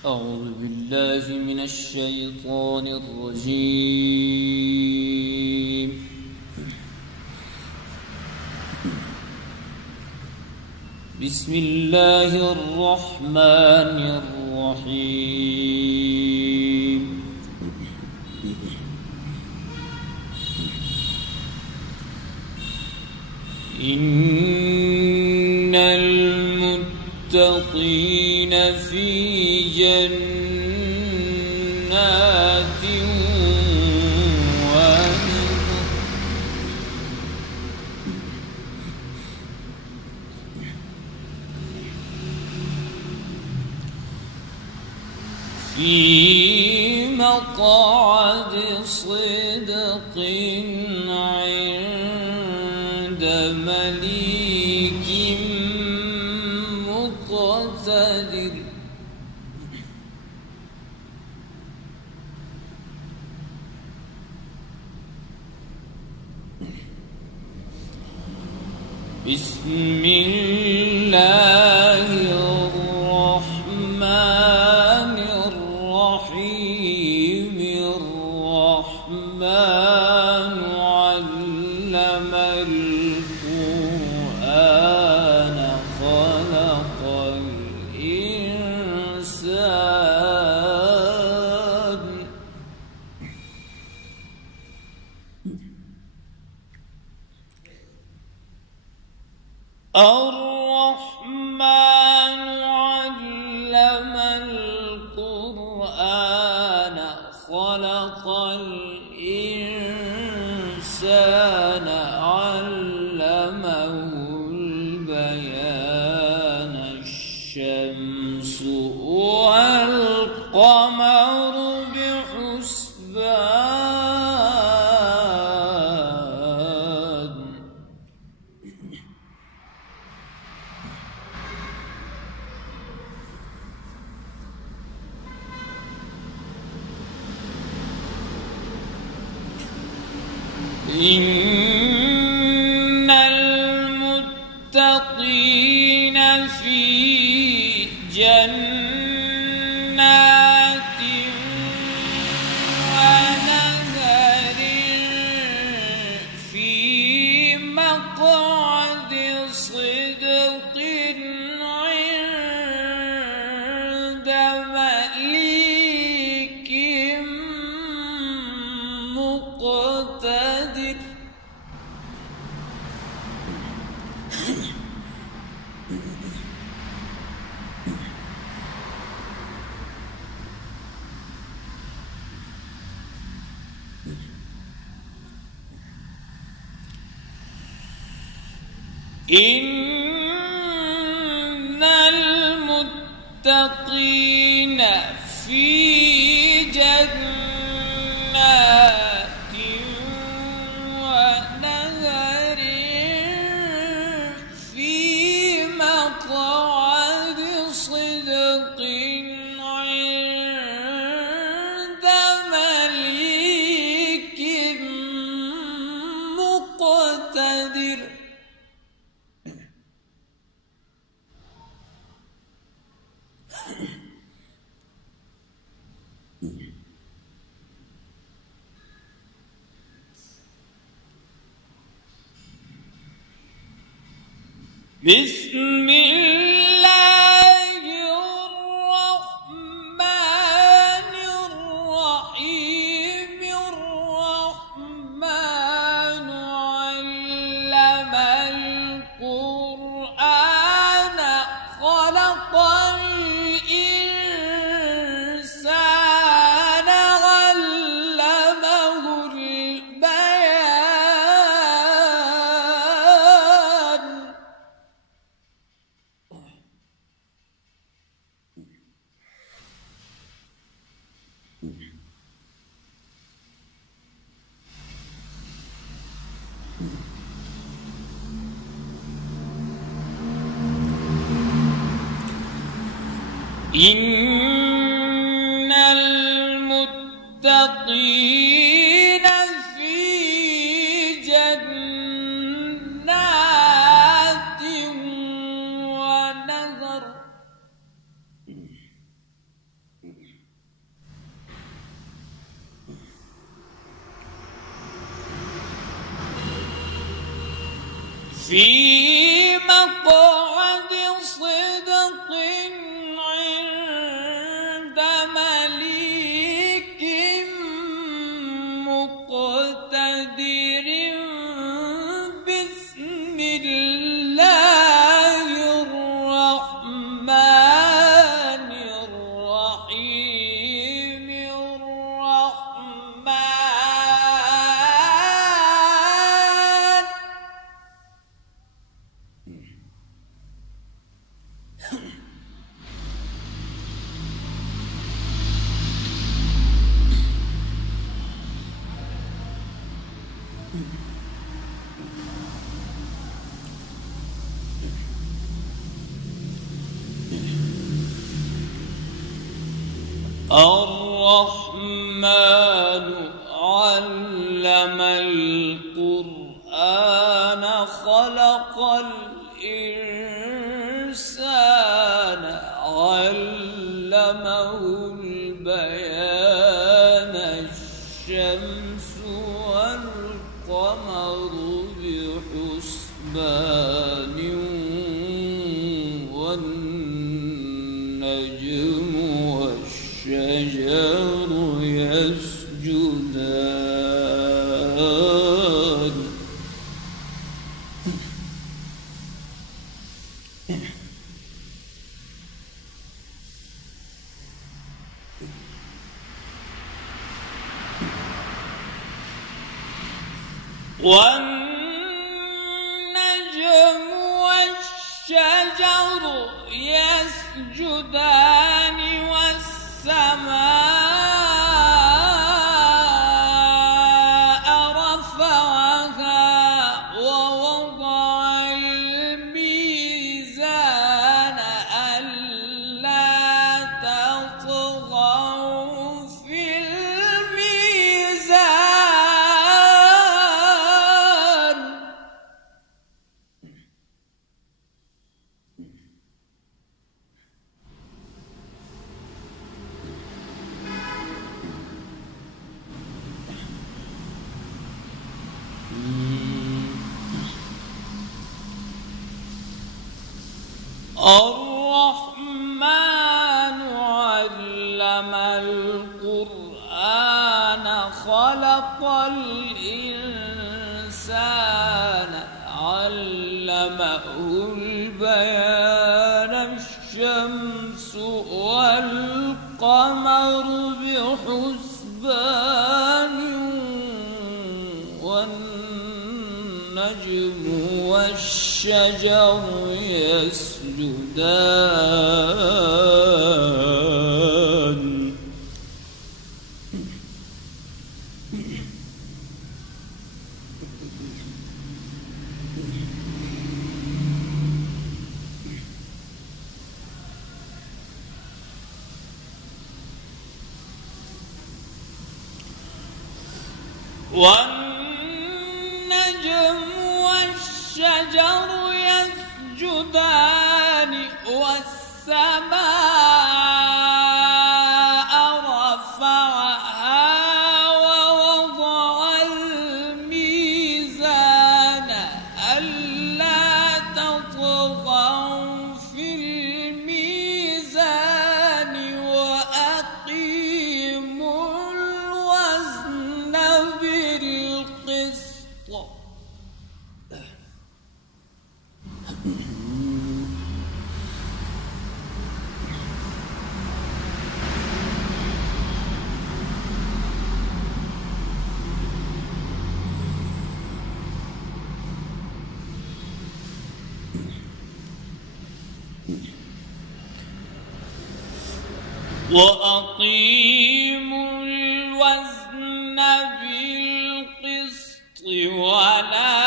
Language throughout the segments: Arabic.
أعوذ بالله من الشيطان الرجيم. بسم الله الرحمن الرحيم. إن المتقين في جنات ونهر في مقعد صدق عند مليك مقتدر. بسم الله الرحمن الرحيم. الرحمن علم القرآن خلق الإنسان. الرحمن علم القرآن خلق الإنسان علمه البيان. الشمس والقمر بحسبان. إن المتقين في جنات ونهر في مقعد صدق عند مليك مقتدر. إن المتقين في جنات ونهر في مقعد صدق عند مليك مقتدر. بسم الله الرحمن الرحيم. الرحمن علم القرآن خلق الإنسان علمه البيان. إن المتقين في جنات ونهر في مقعد صدق عند مليك مقتدر. بسم الله الرحمن الرحيم. الرحمن علم القرآن خلق الإنسان علمه البيان. الشمس والقمر بحسبان والنجم والشجر يسجدان. والنجم والشجر يسجدان والسماء رفعها ووضع الميزان ألا تطغوا في الميزان. الرحمن علم القرآن خلق الإنسان علمه البيان. الشمس والقمر بحسبان والنجم والشجر يسجدان. والنجم والشجر يسجدان والسماء رفعها ووضع الميزان ألا تطغوا في الميزان وأقيموا الوزن بالقسط. وأقيموا الوزن بالقسط ولا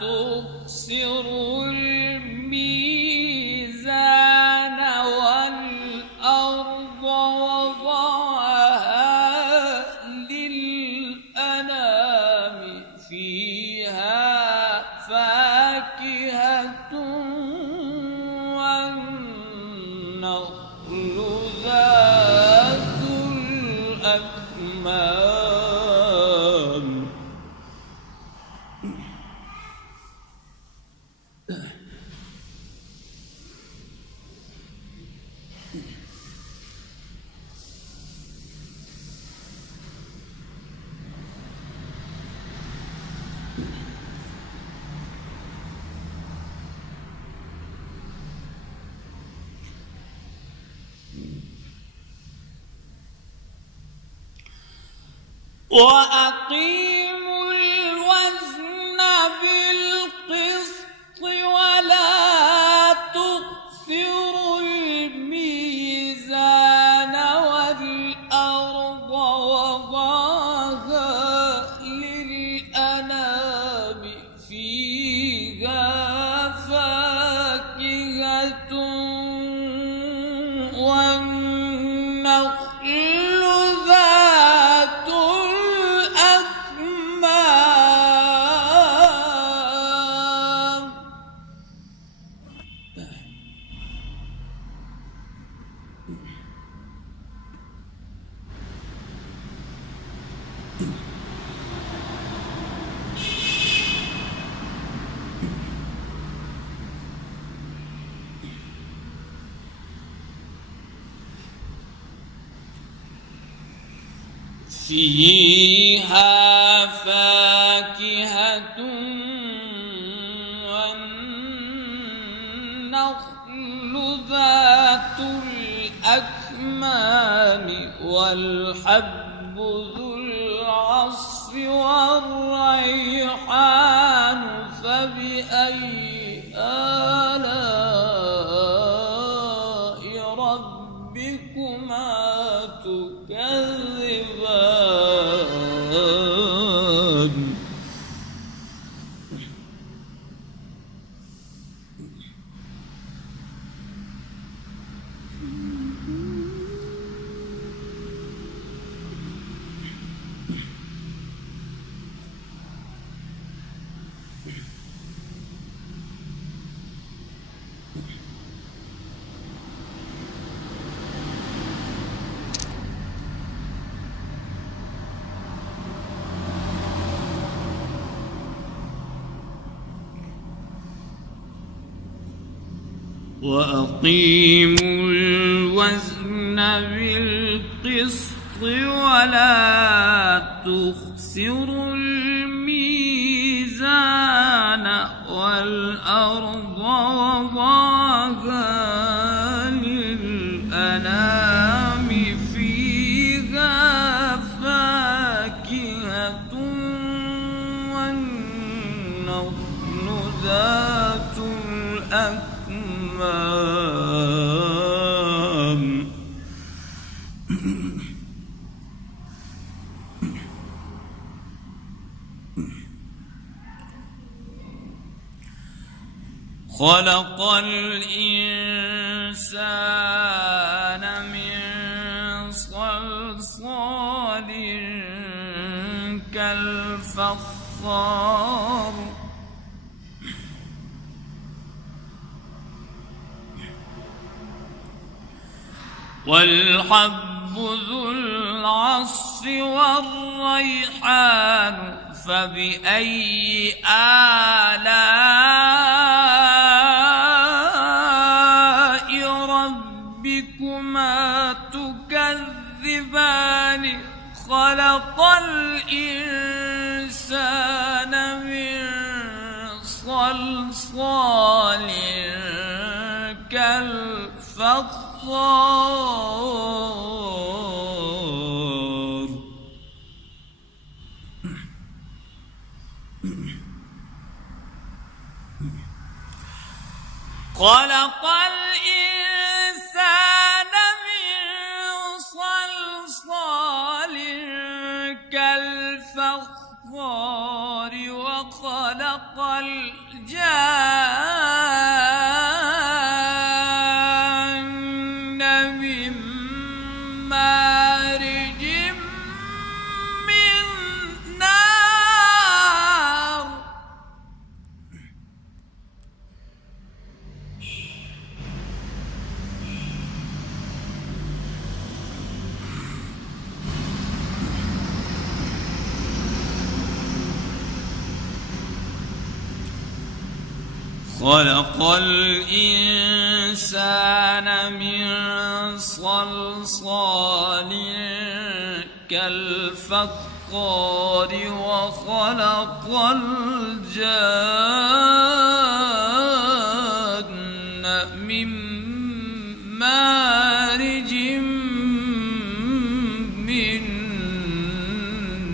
تخسروا الميزان. والأرض وضعها للأنام فيها فاكهة والنخل ذات الأكمام. وأقيموا الوزن بالقسط ولا تخسروا الميزان والأرض وضعها للأنام فيها فاكهة والنخل ذات الأكمام فيها فاكهة والنخل ذات الأكمام والحب ذو العصف والريحان فبأي آلاء ربكما تكذبان وأقيموا الوزن بالقسط ولا تخسروا الميزان والأرض وضعها للأنام فيها فاكهة والنخل ذات الأكمام خلق الإنسان من صلصال كالفخار والحب ذو العصف والريحان فبأي آلاء ربكما تكذبان خلق الإنسان من صلصال كالفخار خلق الإنسان من صلصال كالفخار وخلق الجان من مارج من نار خلق الإنسان من صلصال كالفخار وخلق الجان من مارج من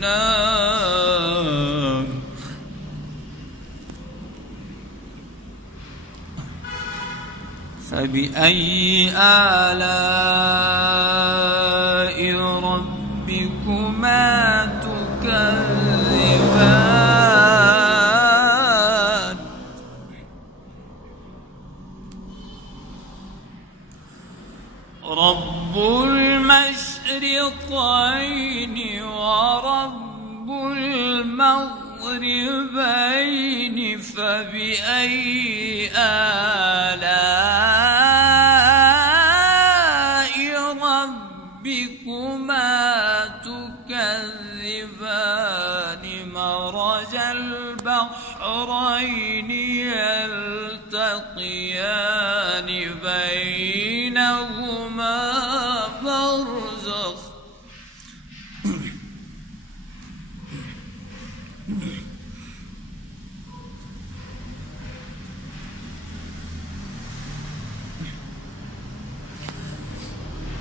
نار فبأي آلاء ربكما تكذبان رب المشرقين ورب المغربين فبأي آلاء ربكما تكذبان مرج البحرين يلتقيان بينهما برزخ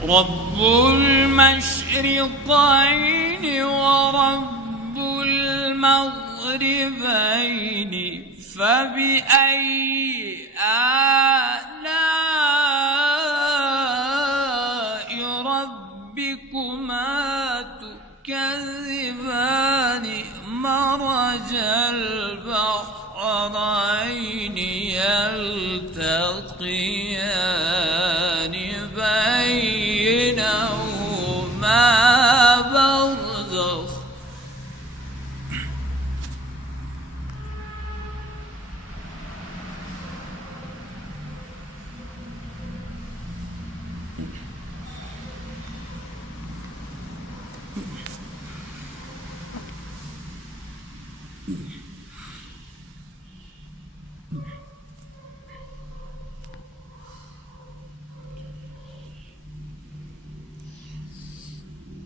رب المشرقين ورب المغربين فبأي آلاء ربكما تكذبان مرج البحرين يلتقيان بينهما برزخ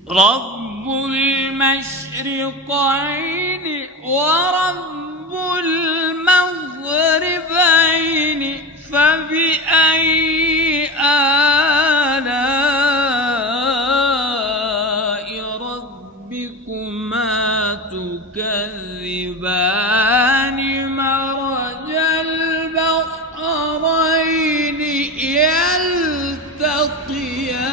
رب المشرقين ورب المغربين فبأي آلاء ربكما تكذبان مرج البحرين يلتقيان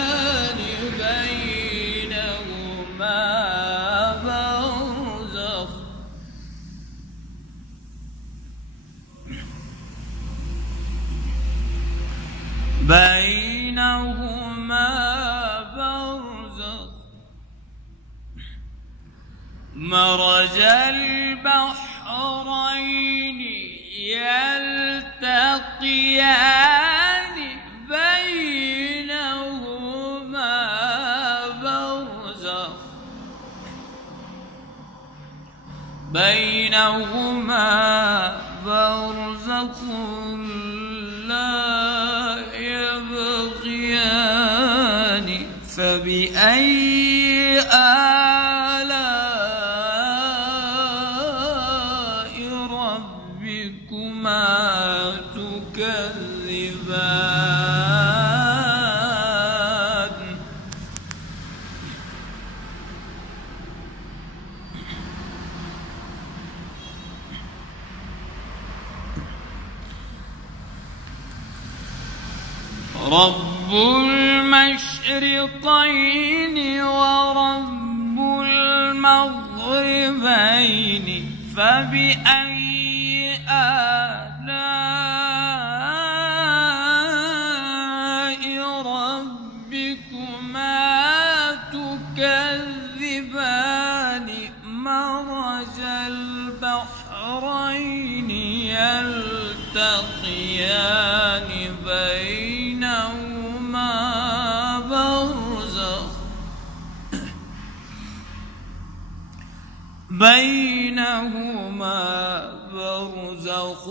بينهما برزخ مرج البحرين يلتقيان بينهما برزخ فبأي آلاء ربكما تكذبان رب المشرقين ورب المغربين فبأي آلاء ربكما تكذبان مرج البحرين يلتقيان بينهما برزخ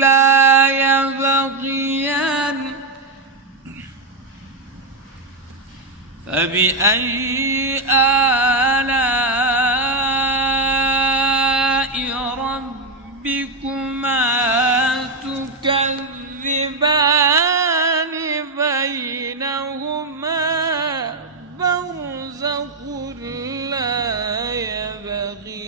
لا يبغيان فبأي آلاء ربكما تكذبان بينهما برزخ لا يبغيان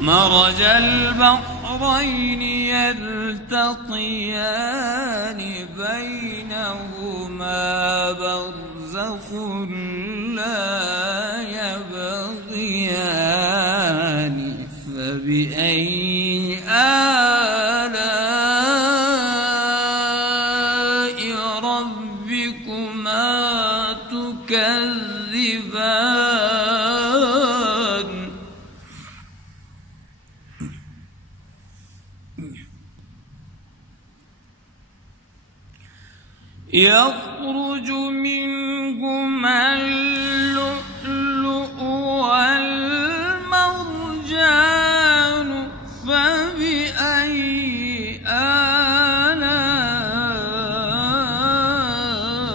مرج البحرين يلتقيان بينهما برزخ لا يبغيان فبأي آلاء ربكما تكذبان يخرج منهما اللؤلؤ والمرجان فبأي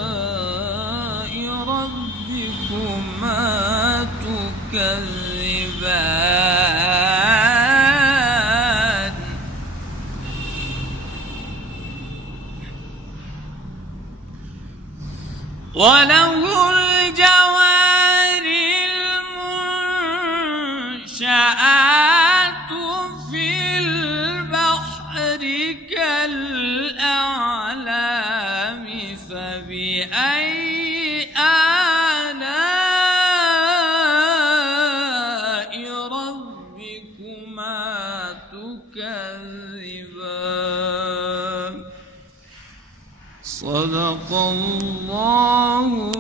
آلاء ربكما تكذبان وله الجوار المنشآت في البحر كالأعلام فبأي آلاء ربكما تكذبان صدق الله